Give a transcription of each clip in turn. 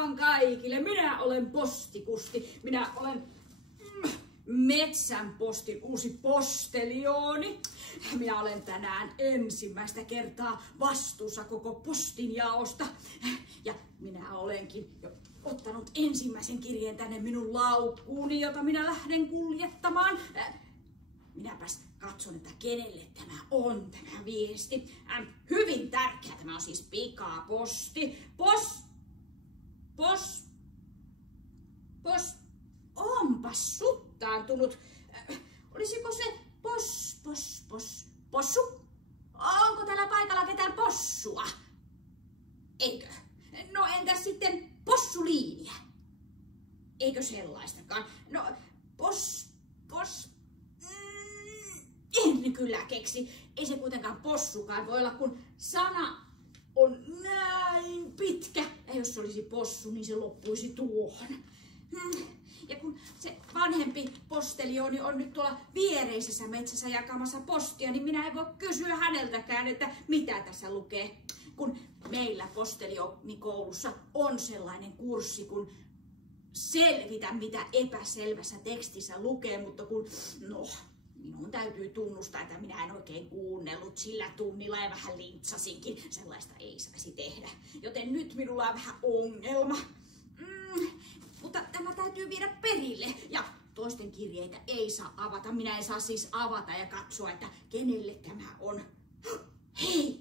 vaan kaikille. Minä olen postikusti. Minä olen Metsänpostin uusi posteljooni. Minä olen tänään ensimmäistä kertaa vastuussa koko postinjaosta. Ja minä olenkin jo ottanut ensimmäisen kirjeen tänne minun laukkuuni, jota minä lähden kuljettamaan. Minäpäs katson, että kenelle tämä on tämä viesti. Hyvin tärkeä, tämä on siis pikaposti. Onpas suttaantunut. Olisiko se possu? Onko täällä paikalla ketään possua? Eikö? No entäs sitten possuliiniä? Eikö sellaistakaan? No en kyllä keksi. Ei se kuitenkaan possukaan voi olla, kun sana on näin pitkä. Ja jos se olisi possu, niin se loppuisi tuohon. Ja kun se vanhempi posteljooni on nyt tuolla viereisessä metsässä jakamassa postia, niin minä en voi kysyä häneltäkään, että mitä tässä lukee. Kun meillä posteljoonikoulussa on sellainen kurssi, kun selvitä, mitä epäselvässä tekstissä lukee, mutta kun, minun täytyy tunnustaa, että minä en oikein kuunnellut sillä tunnilla ja vähän lintsasinkin. Sellaista ei saisi tehdä. Joten nyt minulla on vähän ongelma. Mutta tämä täytyy viedä perille ja toisten kirjeitä ei saa avata. Minä en saa siis avata ja katsoa, että kenelle tämä on. Hei!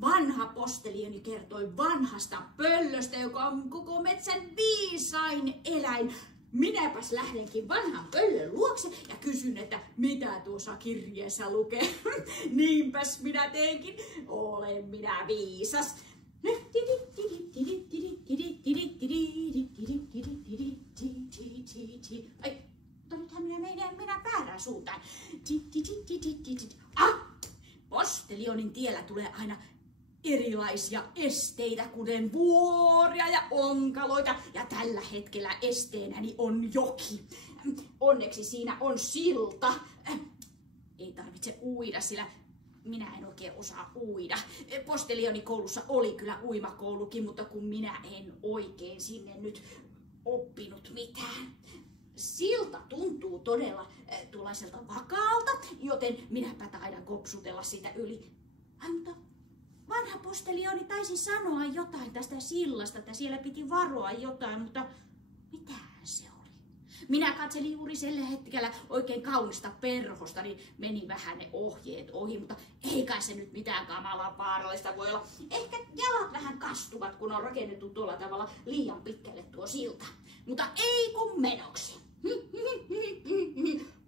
Vanha postelioni kertoi vanhasta pöllöstä, joka on koko metsän viisain eläin. Minäpäs lähdenkin vanhan pöllön luokse ja kysyn, että mitä tuossa kirjeessä lukee. Niinpäs minä teinkin. Olen minä viisas. Ai, mutta nythän minä menen väärään suuntaan. Postelionin tiellä tulee aina erilaisia esteitä, kuten vuoria ja onkaloita, ja tällä hetkellä esteenäni on joki. Onneksi siinä on silta. Ei tarvitse uida, sillä minä en oikein osaa uida. Postelionikoulussa oli kyllä uimakoulukin, mutta kun minä en oikein sinne nyt oppinut mitään. Silta tuntuu todella tuollaiselta vakaalta, joten minäpä taidan kopsutella siitä yli. Mutta vanha postelioni taisi sanoa jotain tästä sillasta, että siellä piti varoa jotain, mutta mitähän se oli? Minä katselin juuri sillä hetkellä oikein kaunista perhosta, niin meni vähän ne ohjeet ohi, mutta ei kai se nyt mitään kamalaa vaarallista voi olla. Ehkä jalat vähän kastuvat, kun on rakennettu tuolla tavalla liian pitkälle tuo silta. Mutta ei kun menoksi.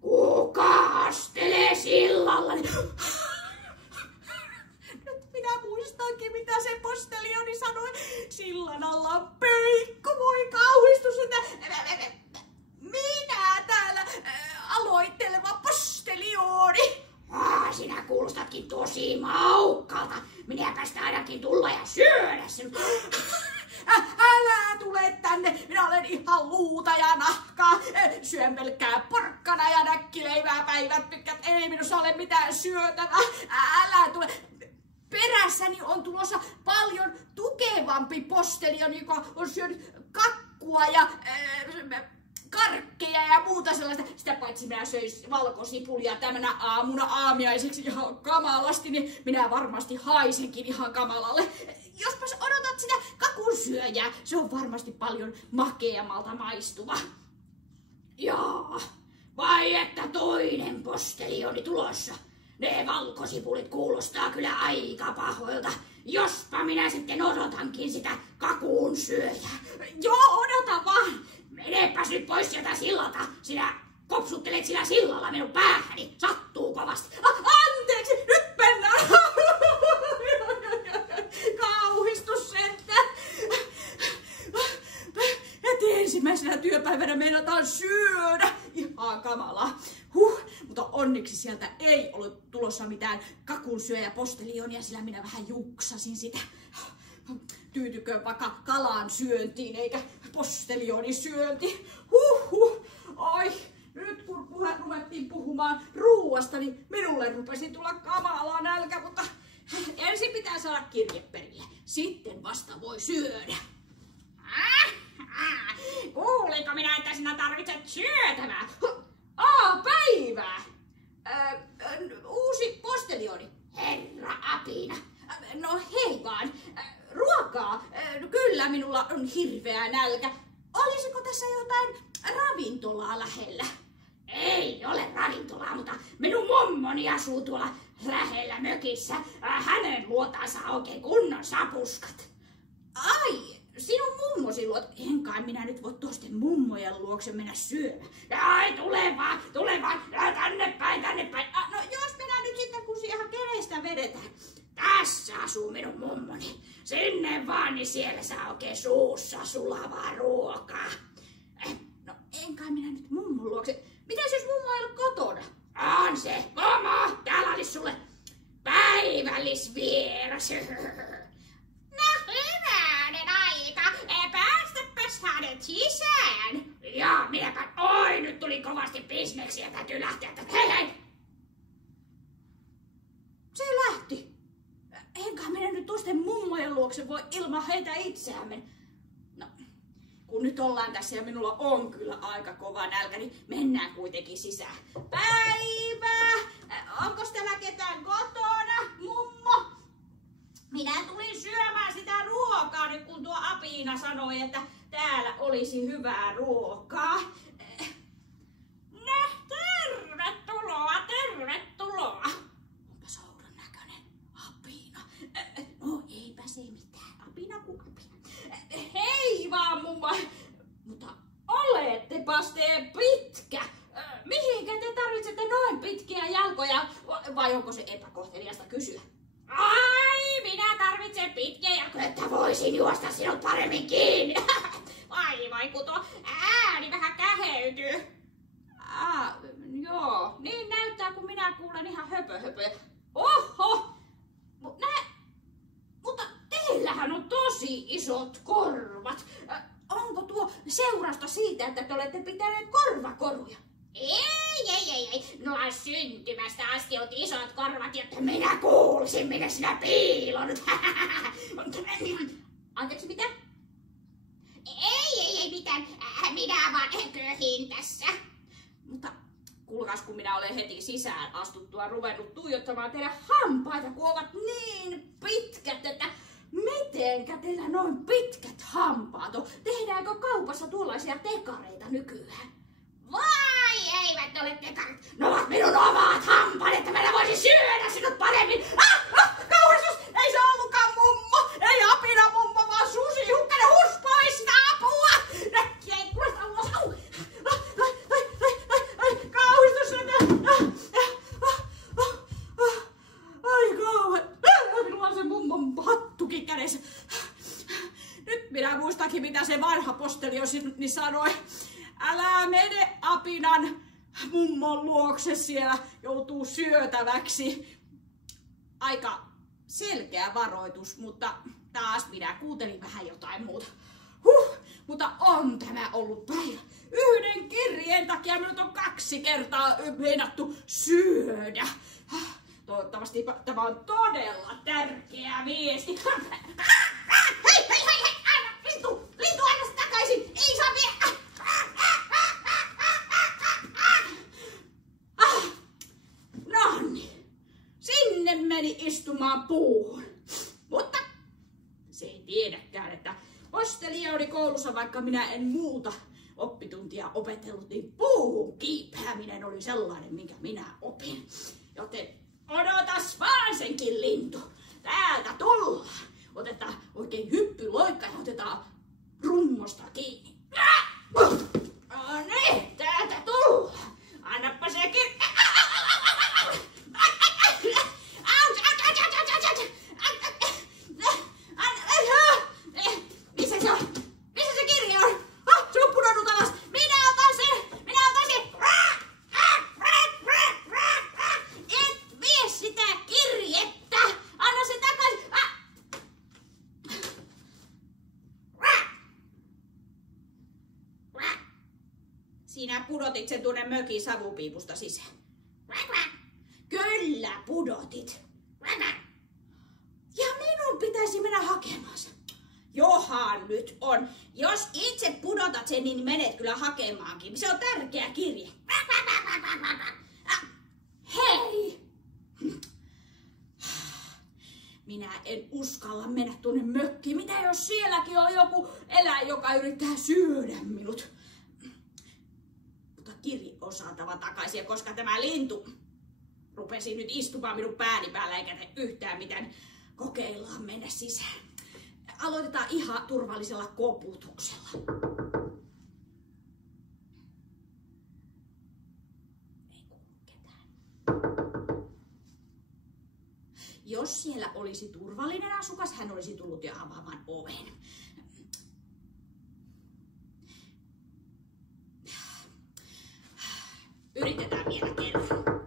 Kuka astelee sillalla? Nyt minä muistankin, mitä se postelioni sanoi. Sillan alla on peikko, voi kauhistus, että minä täällä aloitteleva postelioni. Sinä kuulostatkin tosi maukkaalta. Minäpä sitä ainakin tulla ja syödä sinut. Älä tule tänne, minä olen ihan luuta ja nahkaa. Syön pelkkää porkkana ja näkkileivää päivät pitkät. Ei minussa ole mitään syötävää. Älä tule. Perässäni on tulossa paljon tukevampi postelioni, joka on syönyt kakkua ja karkkeja ja muuta sellaista. Sitä paitsi minä söin valkosipulia tämänä aamuna aamiaiseksi ihan kamalasti, niin minä varmasti haisenkin ihan kamalalle. Jospas odotat sitä kakun syöjää, se on varmasti paljon makeammalta maistuva. Jaa, vai että toinen postelioni tulossa. Ne valkosipulit kuulostaa kyllä aika pahoilta. Jospa minä sitten odotankin sitä kakun syöjää. Joo, odota vaan. Menepäs nyt pois sieltä sillalta. Sinä kopsuttelet sillä sillalla minun päähäni. Sattuu kovasti. Anteeksi, nyt mennään. Kauhistus sentään. Heti ensimmäisenä työpäivänä meinataan syödä. Ihan kamalaa. Mutta onneksi sieltä ei ollut tulossa mitään kakunsyöjä postelionia, sillä minä vähän juksasin sitä. Tyytykö vaikka kalan syöntiin eikä postelionin syöntiin. Oi, nyt kun ruvettiin puhumaan ruuasta, niin minulle rupesi tulla kamalaa nälkä, mutta ensin pitää saada kirje perille. Sitten vasta voi syödä. Luulinko minä, että sinä tarvitset syötävää? Päivää! Uusi postelioni. Herra apina. No hei vaan. Ruokaa. Kyllä minulla on hirveä nälkä. Olisiko tässä jotain ravintolaa lähellä? Ei ole ravintolaa, mutta minun mummoni asuu tuolla lähellä mökissä. Hänen luotansa oikein kunnon sapuskat. Ai, sinun mummosi luot. En kai minä nyt voi toisten mummojen luokse mennä syömään. Ai, tule vaan, tänne päin. No jos minä nyt sitten kun ihan kenestä vedetään. Tässä asuu minun mummoni. Sinne vaan, niin siellä saa oikein suussa sulavaa ruokaa. No en kai minä nyt mummon luokse. Mitäs jos mummo ei ole kotona? On se. Momo, täällä olisi sulle päivällisvieras. No hyvänen aika. Päästäpäs hänet sisään. Ja minäpä. Oi, nyt tuli kovasti bisneksiä. Täytyy lähteä. Hei. Se lähti. Enkä minä nyt toisten mummojen luokse voi ilman heitä itseämme. No, kun nyt ollaan tässä ja minulla on kyllä aika kova nälkä, niin mennään kuitenkin sisään. Päivä! Onko täällä ketään kotona, mummo? Minä tulin syömään sitä ruokaa nyt, kun tuo apina sanoi, että täällä olisi hyvää ruokaa. No, tervetuloa. Onpas oudon näköinen apina. No, eipä se mitään. Apina kuin apina. Hei vaan, mummo. Mutta olettepas te pitkä. Mihinkä te tarvitsette noin pitkiä jalkoja? Vai onko se epäkohteliasta kysyä? Ai, minä tarvitsen pitkiä jalkoja, että voisin juosta sinut paremmin kiinni. Vai kun tuo ääni vähän käheytyy. Joo, niin näyttää, kun minä kuulen ihan höpö. Oho! Mutta teillähän on tosi isot korvat. Onko tuo seurasta siitä, että te olette pitäneet korvakoruja? Ei. Minulla on syntymästä asti ollut isot korvat, jotta minä kuulisin, minne sinä piilonut. Anteeksi, mitä? Ei mitään. Minä vaan köhin tässä. Mutta kuulkaas, kun minä olen heti sisään astuttua ruvennut tuijottamaan teidän hampaita, kun ovat niin pitkät, että mitenkä teillä noin pitkät hampaat on? Tehdäänkö kaupassa tuollaisia tekareita nykyään? Vai eivät ole tekarit? Ne ovat minun omat hampaat, että minä voisin syödä sinut paremmin. Kauhistus! Ei se ollutkaan mummo! Ei apina mummo, vaan susi! Hukkanen huspoista apua! Näkkiä ei kuulesta ulos! Kauhistus! Ai kauhe! Minulla on se mummon hattukin kädessä. Nyt minä muistakin, mitä se vanha postelioni sanoi. Älä mene apinan mummon luokse, siellä joutuu syötäväksi. Aika selkeä varoitus, mutta taas minä kuuntelin vähän jotain muuta. Mutta on tämä ollut päivä. Yhden kirjeen takia minut on 2 kertaa meinattu syödä. Toivottavasti tämä on todella tärkeä viesti. Hei! Anna, lintu, anna se takaisin! Ei saa vielä! Nonni, sinne meni istumaan puuhun. Mutta se ei tiedäkään, että postelioni koulussa, vaikka minä en muuta oppituntia opetellut, niin puuhun kiipääminen oli sellainen, minkä minä opin. Joten odotas vaan senkin lintu. Täältä tullaan. Otetaan oikein hyppyloikka ja otetaan rungosta kiinni. No niin, täältä tullaan. Annappa sekin. Missä se on? Missä se kirja on? Se on pudonnut alas. Minä otan sen. Et vie sitä kirjettä. Anna se takaisin. Sinä pudotit sen tuonne mökin savupiipusta sisään. Kyllä pudotit. Ja minun pitäisi mennä hakemaan sen. Johan nyt on. Jos itse pudotat sen, niin menet kyllä hakemaankin. Se on tärkeä kirje. Hei! Minä en uskalla mennä tuonne mökkiin. Mitä jos sielläkin on joku eläin, joka yrittää syödä minut? Mutta kirje on saatava takaisin, ja koska tämä lintu rupesi nyt istumaan minun pääni päällä eikä tee yhtään mitään, kokeillaan mennä sisään. Aloitetaan ihan turvallisella koputuksella. Ei kuulu ketään. Jos siellä olisi turvallinen asukas, hän olisi tullut jo avaamaan oven. Yritetään vielä kerran.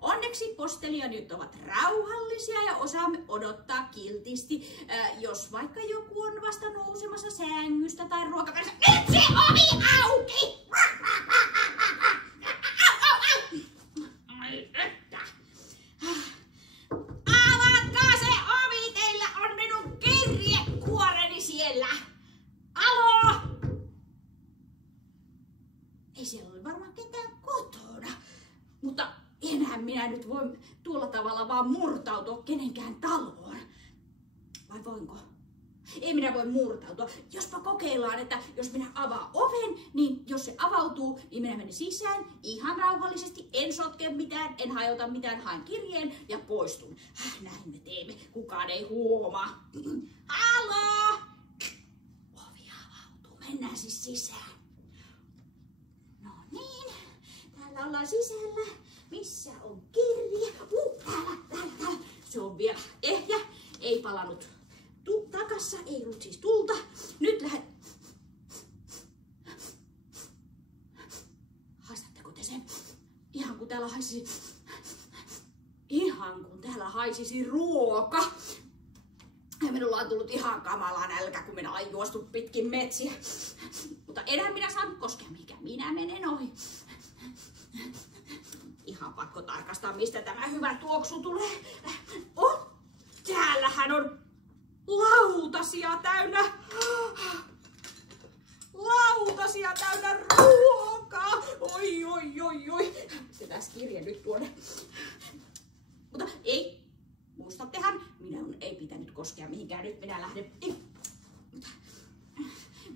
Onneksi postelionit ovat rauhallisia ja osaamme odottaa kiltisti. Jos vaikka joku on vasta nousemassa sängystä tai ruokakarjasta, nyt se ovi auki! Avatkaa se ovi, teillä on minun kirjekuoreni siellä. Alo? Ei siellä ole varmaan ketään kotona, mutta enhän minä nyt voi tuolla tavalla vaan murtautua kenenkään taloon. Vai voinko? Ei minä voi murtautua. Jospa kokeillaan, että jos minä avaan oven, niin jos se avautuu, niin minä menen sisään ihan rauhallisesti. En sotke mitään, en hajota mitään, haen kirjeen ja poistun. Näin me teemme. Kukaan ei huomaa. Halo! Ovi avautuu. Mennään siis sisään. No niin. Täällä ollaan sisällä. Missä on kirje? Täällä. Se on vielä ehjä. Ei palanut takassa. Ei ollut siis tulta. Nyt lähden. Haistatteko te sen? Ihan kun täällä haisisi ruoka. Ja minulla on tullut ihan kamala nälkä, kun minä olen juostu pitkin metsiä. Mutta enää minä saan koskea mikä. Minä menen ohi. Ihan pakko tarkastaa, mistä tämä hyvä tuoksu tulee. Oh, täällähän on lautasia täynnä ruokaa. Oi. Pitäis kirje nyt tuoda. Mutta ei, muistattehan, minun ei pitänyt koskea mihinkään. Nyt minä lähden.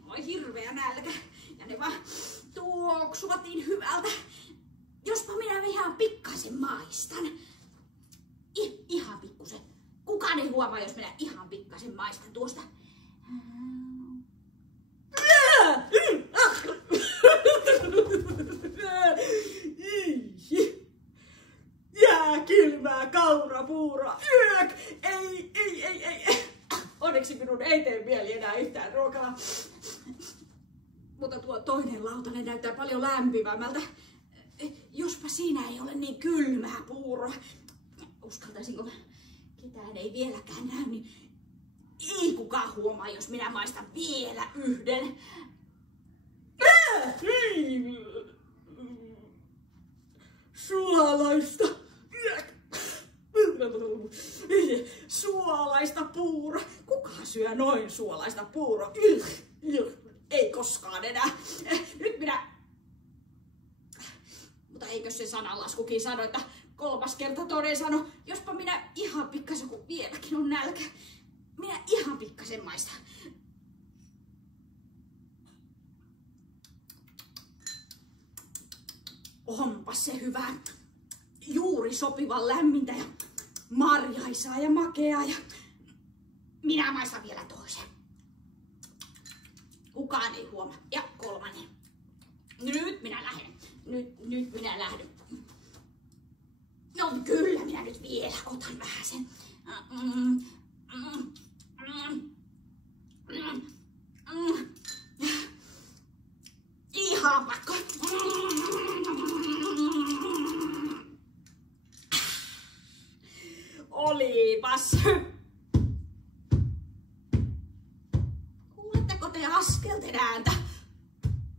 Oi hirveä nälkä. Ja ne vaan tuoksuvat niin hyvältä. Jospa minä ihan pikkasen maistan. Ihan pikkusen. Kukaan ei huomaa, jos minä ihan pikkasen maistan tuosta. Jääkylmää kaurapuuroa. Ei. Onneksi minun ei tee mieli enää yhtään ruokaa. Mutta tuo toinen lautanen näyttää paljon lämpimämmältä. Jospa siinä ei ole niin kylmää puuroa. Uskaltaisinko? Ketään ei vieläkään näy, niin ei kukaan huomaa, jos minä maistan vielä yhden. Suolaista puuroa. Kuka syö noin suolaista puuroa? Ei koskaan enää. Nyt minä... Mutta eikö se sananlaskukin sano, että 3. kerta toden sano, jospa minä ihan pikkasen, kun vieläkin on nälkä, minä ihan pikkasen maistan. Onpas se hyvä, juuri sopivan lämmintä ja marjaisaa ja makeaa ja minä maistan vielä toisen. Kukaan ei huomaa. Ja 3. Nyt minä lähden. Nyt minä lähden. No kyllä minä nyt vielä otan vähän sen. Ihan pakko. Olipas. Kuuletteko te askelten ääntä?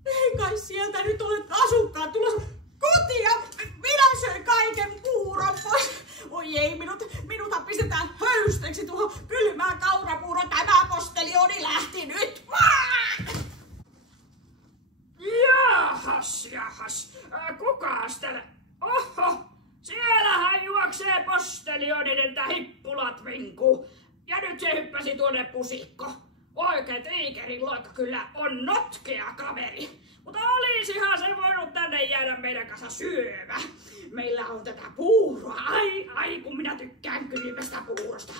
Ei kai sieltä nyt ole asukkaat tulossa kotia. Minä söin kaiken puuron pois. Oi ei, minut pistetään höysteeksi tuohon kylmään kaurapuuron. Tämä postelioni vinku. Ja nyt se hyppäsi tuonne pusikko. Oikein tiikerin loikka kyllä on notkea kaveri. Mutta olisihan se voinut tänne jäädä meidän kanssa syömä. Meillä on tätä puuroa. Ai kun minä tykkään kylmästä puurosta.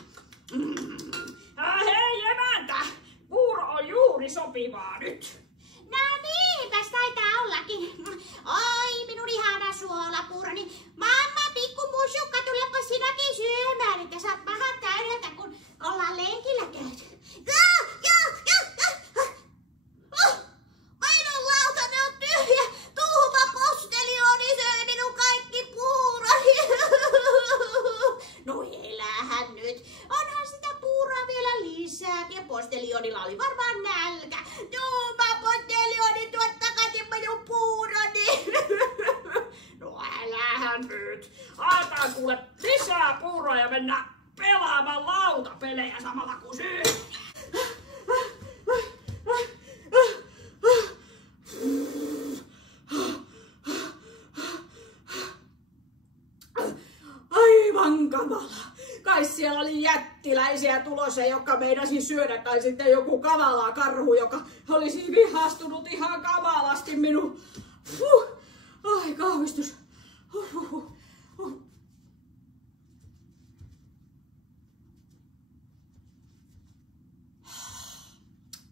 Hei emäntä, puuro on juuri sopivaa nyt. No niinpäs taitaa ollakin. Oi minun ihana suolapuuroni. Mamma, pikku musukka, tulepa sinäkin syömään, että saat pahan täydeltä, kun ollaan lenkillä käyty. Ainut lautane on tyhjä. Tuhma postelioni söi minun kaikki puuroni. No elähän nyt. Onhan sitä puuroa vielä lisää. Ja postelionilla oli varmaan nälkä. Tuhma postelioni, tuo takaisin minun puuroni. No älähän nyt. Aletaan kuule lisää puuroa ja mennä pelaamaan lautapelejä samalla kun syö. Aivan kamala. Kai siellä oli jättiläisiä tulossa, jotka meinasi syödä, tai sitten joku kamala karhu, joka olisi vihastunut ihan kamalasti minun. Ai kauhistus.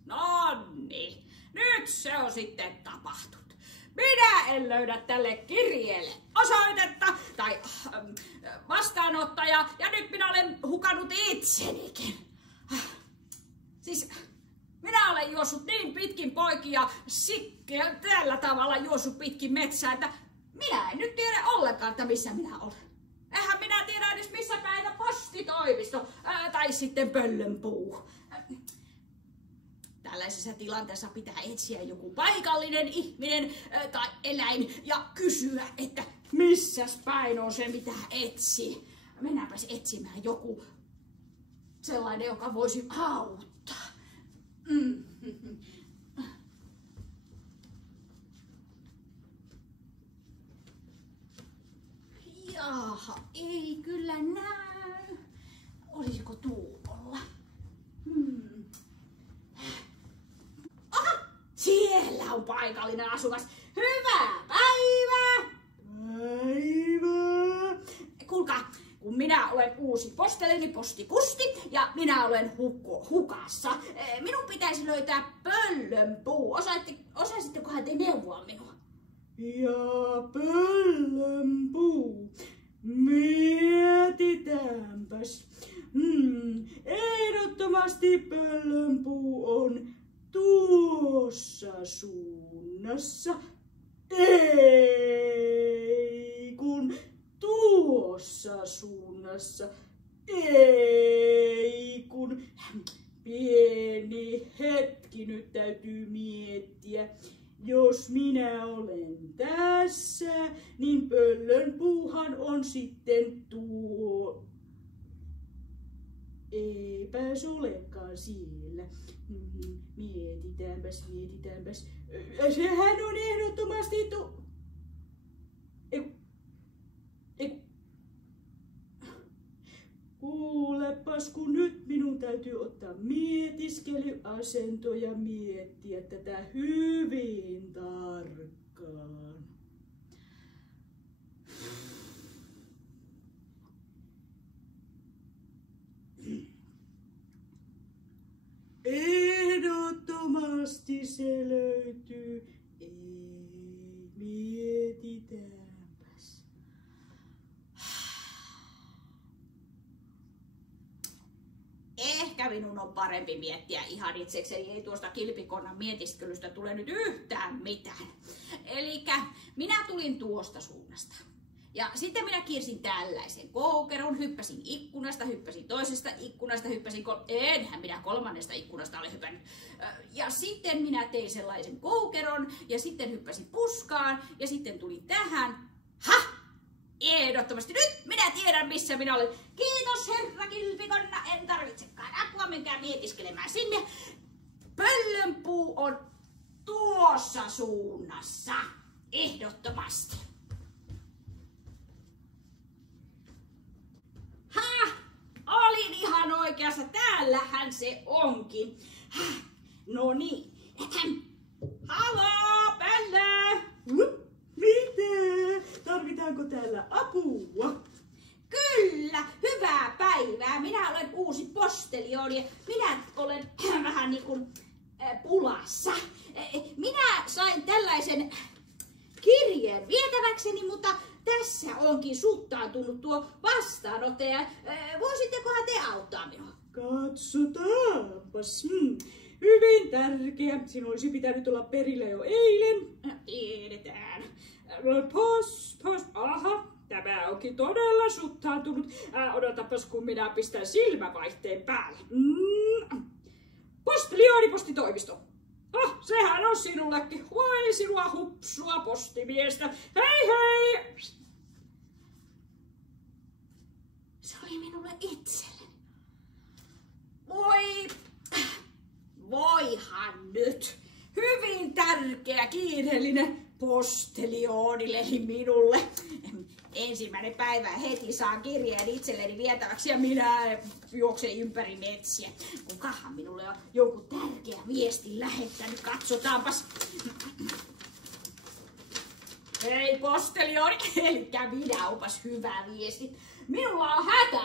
Nonni, nyt se on sitten tapahtunut. Minä en löydä tälle kirjeelle osoitetta tai vastaanottaja ja nyt minä olen hukannut itsenikin. Siis minä olen juossut niin pitkin poikia sikkeä tällä tavalla juossut pitkin metsää, että minä en nyt tiedä ollenkaan, että missä minä olen. Eihän minä tiedä edes missä päivä postitoimisto tai sitten pöllönpuu. Tällaisessa tilanteessa pitää etsiä joku paikallinen ihminen tai eläin ja kysyä, että missäs päin on se, mitä etsii. Mennäänpäs etsimään joku sellainen, joka voisi auttaa. Jaha, ei kyllä näy. Olisiko tuolla? Siellä on paikallinen asukas. Hyvää päivää! Päivää! Kuulkaa, kun minä olen uusi postelini postikusti ja minä olen hukassa. Minun pitäisi löytää pöllönpuu. Osaisittekohan te neuvoa minua? Ja pöllönpuu. Mietitäänpäs. Ehdottomasti pöllönpuu on tuossa suunnassa. Ei kun tuossa suunnassa. Ei kun pieni hetki nyt täytyy miettiä. Jos minä olen tässä, niin pöllönpuuhan on sitten tuo. Eipäs olekaan siellä. Mietitäänpäs. Sehän on ehdottomasti Kuulepas, kun nyt minun täytyy ottaa mietiskelyasento ja miettiä tätä hyvin tarkkaan. Ehdottomasti se löytyy. Ei, mietitäänpäs. Ehkä minun on parempi miettiä ihan itsekseni, ei tuosta kilpikonnan mietiskelystä tule nyt yhtään mitään. Elikkä minä tulin tuosta suunnasta. Ja sitten minä kiersin tällaisen koukeron, hyppäsin ikkunasta, hyppäsin toisesta ikkunasta, enhän minä kolmannesta ikkunasta ole hypännyt. Ja sitten minä tein sellaisen koukeron ja sitten hyppäsin puskaan ja sitten tulin tähän. Ehdottomasti nyt minä tiedän missä minä olen. Kiitos herra kilpikonna, en tarvitsekaan apua, menkää mietiskelemään sinne. Pöllönpuu on tuossa suunnassa, ehdottomasti. olin ihan oikeassa. Täällähän se onkin. No niin. Haloo, Pelle! Mitä? Tarvitaanko täällä apua? Kyllä, hyvää päivää. Minä olen uusi postelioni. Minä olen vähän niin kuin pulassa. Minä sain tällaisen kirjeen vietäväkseni, mutta tässä onkin suttaantunut tuo vastaanottaja. Voisittekohan te auttaa minua? Katsotaanpas. Hyvin tärkeä. Sinun olisi pitänyt olla perillä jo eilen. Tiedetään. Aha, tämä onkin todella suttaantunut. Odotapas, kun minä pistän silmävaihteen päälle. Postilioni-postitoimisto. Sehän on sinullekin. Voi sinua hupsua postimiestä. Hei hei! Se oli minulle itselleni. Voihan nyt. Hyvin tärkeä, kiireellinen postelioni eli minulle. Ensimmäinen päivä heti saan kirjeen itselleni vietäväksi ja minä juoksen ympäri metsiä. Kukahan minulle on joku tärkeä viesti lähettänyt, katsotaanpas. Hei postelioni, elikkä minä onpas hyvä viesti. Minulla on hätä.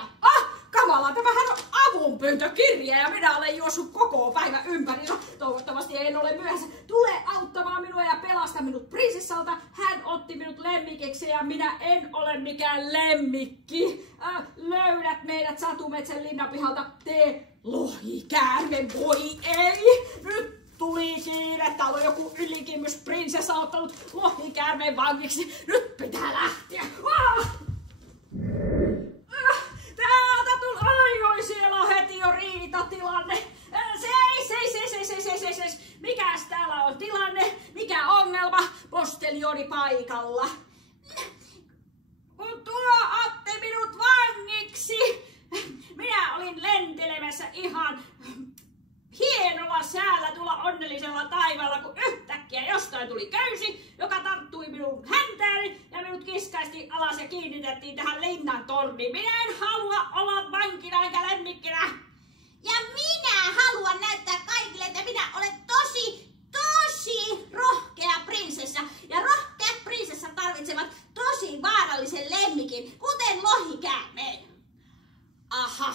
Kamalaa, tämähän on avunpyyntökirja ja minä olen juossut koko päivän ympärillä. Toivottavasti en ole myöhässä. Tule auttamaan minua ja pelasta minut prinsessalta. Hän otti minut lemmikiksi ja minä en ole mikään lemmikki. Löydät meidät Satumetsän linnapihalta. Tee lohikäärme, voi ei. Nyt tuli kiire. Täällä on joku ylikimys prinsessa ottanut lohikäärmeen vangiksi. Nyt pitää lähteä. Täältä tuli aivan, siellä on heti jo riitatilanne. Seis. Mikäs täällä on tilanne? Mikä ongelma? Postelioni paikalla. Kun tuo otti minut vangiksi. Minä olin lentelemässä ihan hienolla säällä tuolla onnellisella taivaalla, kun yhtäkkiä jostain tuli köysi, joka tarttui minun häntääni ja minut kiskaistiin alas ja kiinnitettiin tähän linnan torniin. Minä en halua olla vankina eikä lemmikkinä. Ja minä haluan näyttää kaikille, että minä olen tosi rohkea prinsessa. Ja rohkeat prinsessat tarvitsevat tosi vaarallisen lemmikin, kuten lohikäärmeen. Aha.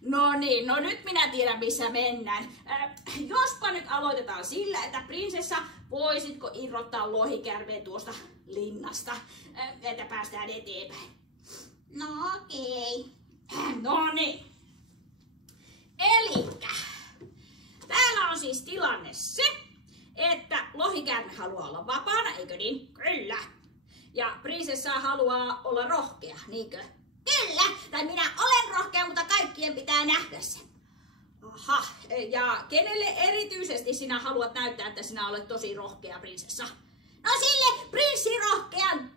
No niin, no nyt minä tiedän missä mennään. Jospa nyt aloitetaan sillä, että prinsessa, voisitko irrottaa lohikäärmeen tuosta linnasta, että päästään eteenpäin. No okei. No niin. Elikkä, täällä on siis tilanne se, että lohikäärme haluaa olla vapaana, eikö niin? Kyllä. Ja prinsessa haluaa olla rohkea, niinkö? Kyllä, tai minä olen rohkea, mutta kaikkien pitää nähdä se. Aha, ja kenelle erityisesti sinä haluat näyttää, että sinä olet tosi rohkea prinsessa? No sille prinssirohkean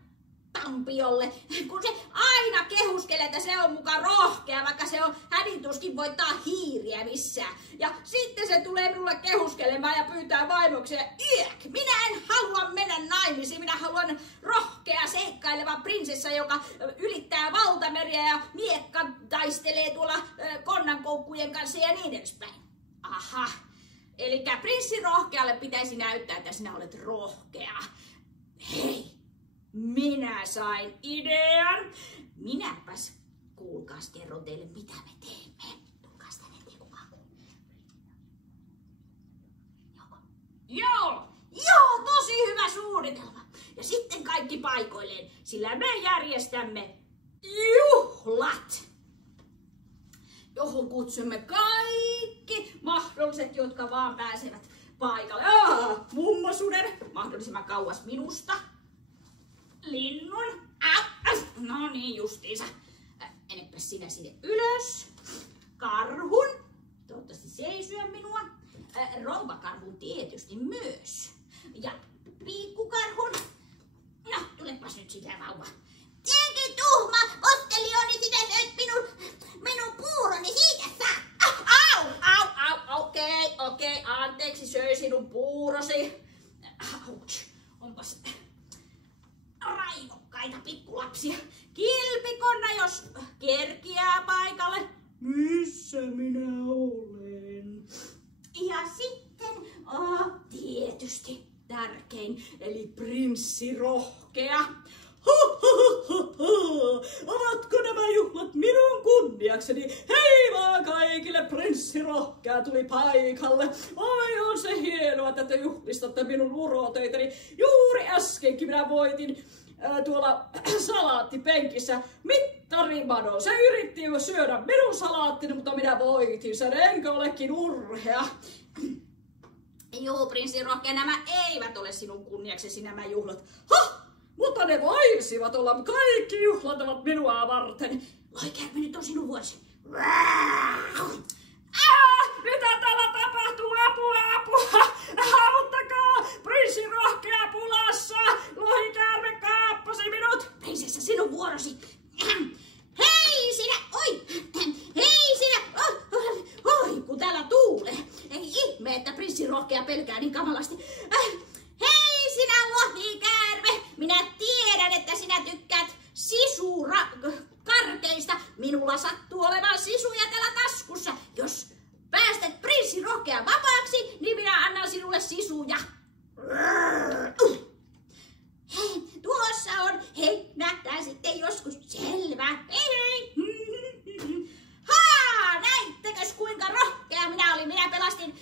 Tampiolle, kun se aina kehuskelee, että se on muka rohkea, vaikka se on hädintuskin voittaa hiiriä missään. Ja sitten se tulee minulle kehuskelemaan ja pyytää vaimokseen, minä en halua mennä naimisiin, minä haluan rohkea seikkaileva prinsessa, joka ylittää valtameriä ja miekka taistelee tuolla konnankoukkujen kanssa ja niin edespäin. Aha, eli prinssirohkealle pitäisi näyttää, että sinä olet rohkea. Hei! Minä sain idean. Minäpäs, kuulkaas, kerron teille mitä me teemme. Tulkaas tänne, ettei kukaan kuule. Joo, tosi hyvä suunnitelma. Ja sitten kaikki paikoilleen, sillä me järjestämme juhlat, johon kutsumme kaikki mahdolliset, jotka vaan pääsevät paikalle. Mummosuden mahdollisimman kauas minusta. Linnun. No niin, justiinsa. Menepäs sinä sinne ylös. Karhun. Toivottavasti se ei syö minua. Rouvakarhun tietysti myös. Ja piikkukarhun. No, tulepas nyt sitä vauva. Senkin tuhma postelioni, sinä söit minun puuroni, siitä saa. Okei, anteeksi, söi sinun puurosi. Ouch, onpas raivokkaita pikkulapsia. Kilpikonna, jos kerkiää paikalle. missä minä olen? Ja sitten, tietysti tärkein, eli prinssi Rohkea. Ovatko nämä juhlat minun kunniakseni? Hei vaan kaikille, prinssi Rohkea tuli paikalle. Oi, on se hienoa, että te juhlistatte minun urotöitäni. Juuri äskenkin minä voitin tuolla salaattipenkissä mittarimano. Se yritti jo syödä minun salaattini, mutta minä voitin sen. Enkö olekin urhea? Joo, prinssi Rohkea, nämä eivät ole sinun kunniaksesi nämä juhlat. Mutta ne voisivat olla. Kaikki juhlat ovat minua varten. Lohikäärme, nyt on sinun vuorosi. Mitä täällä tapahtuu? Apua! Auttakaa! Prinssi Rohkea pulassa! Lohikäärme kaappasi minut! Prinsessa, sinun vuorosi. Hei sinä! Oi! Hei sinä! Oi, kun täällä tuulee. Ei ihme, että prinssi Rohkea pelkää niin kamalasti. Hei sinä lohikäärme! Minä tiedän, että sinä tykkäät Karkeista. Minulla sattuu olemaan sisuja täällä taskussa. Jos päästät prinssi Rohkean vapaaksi, niin minä annan sinulle sisuja. Hei, tuossa on. Hei, nähdään sitten joskus. Selvä. Hei. Näittekös kuinka rohkea minä olin? Minä pelastin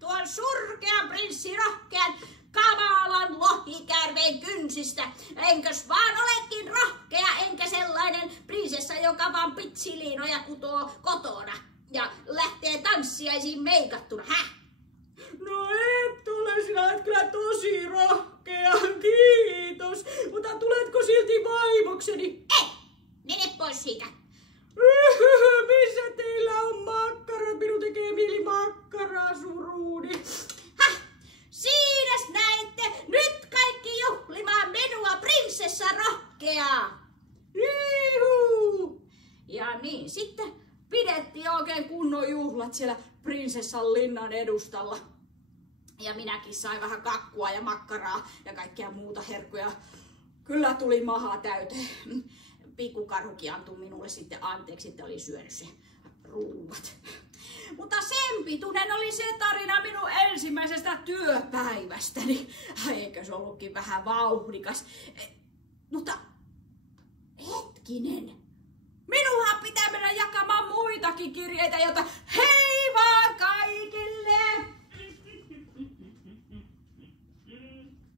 tuon surkean prinssi Rohkean kamalan lohikäärmeen kynsistä. Enkös vaan olekin rohkea, enkä sellainen prinsessa, joka vaan pitsiliinoja kutoo kotona ja lähtee tanssiaisiin meikattuna. No et ole, sinä et kyllä tosi rohkea, kiitos. Mutta tuletko silti vaimokseni? Ei, mene pois siitä. Missä teillä on makkarat? Minun tekee mieli makkaraa suruuni. Siinäs näitte, nyt kaikki juhlimaan minua, prinsessa Rohkeaa. Juhu! Ja niin, sitten pidettiin oikein kunnon juhlat siellä prinsessan linnan edustalla. Ja minäkin sain vähän kakkua ja makkaraa ja kaikkia muuta herkkuja. Kyllä tuli maha täyteen. Pikkukarhukin antoi minulle sitten anteeksi, että oli syönyt se ruuat. Mutta sen pituinen oli se tarina minun ensimmäisestä työpäivästäni. Eikö se ollutkin vähän vauhdikas? Mutta hetkinen. Minunhan pitää mennä jakamaan muitakin kirjeitä, joita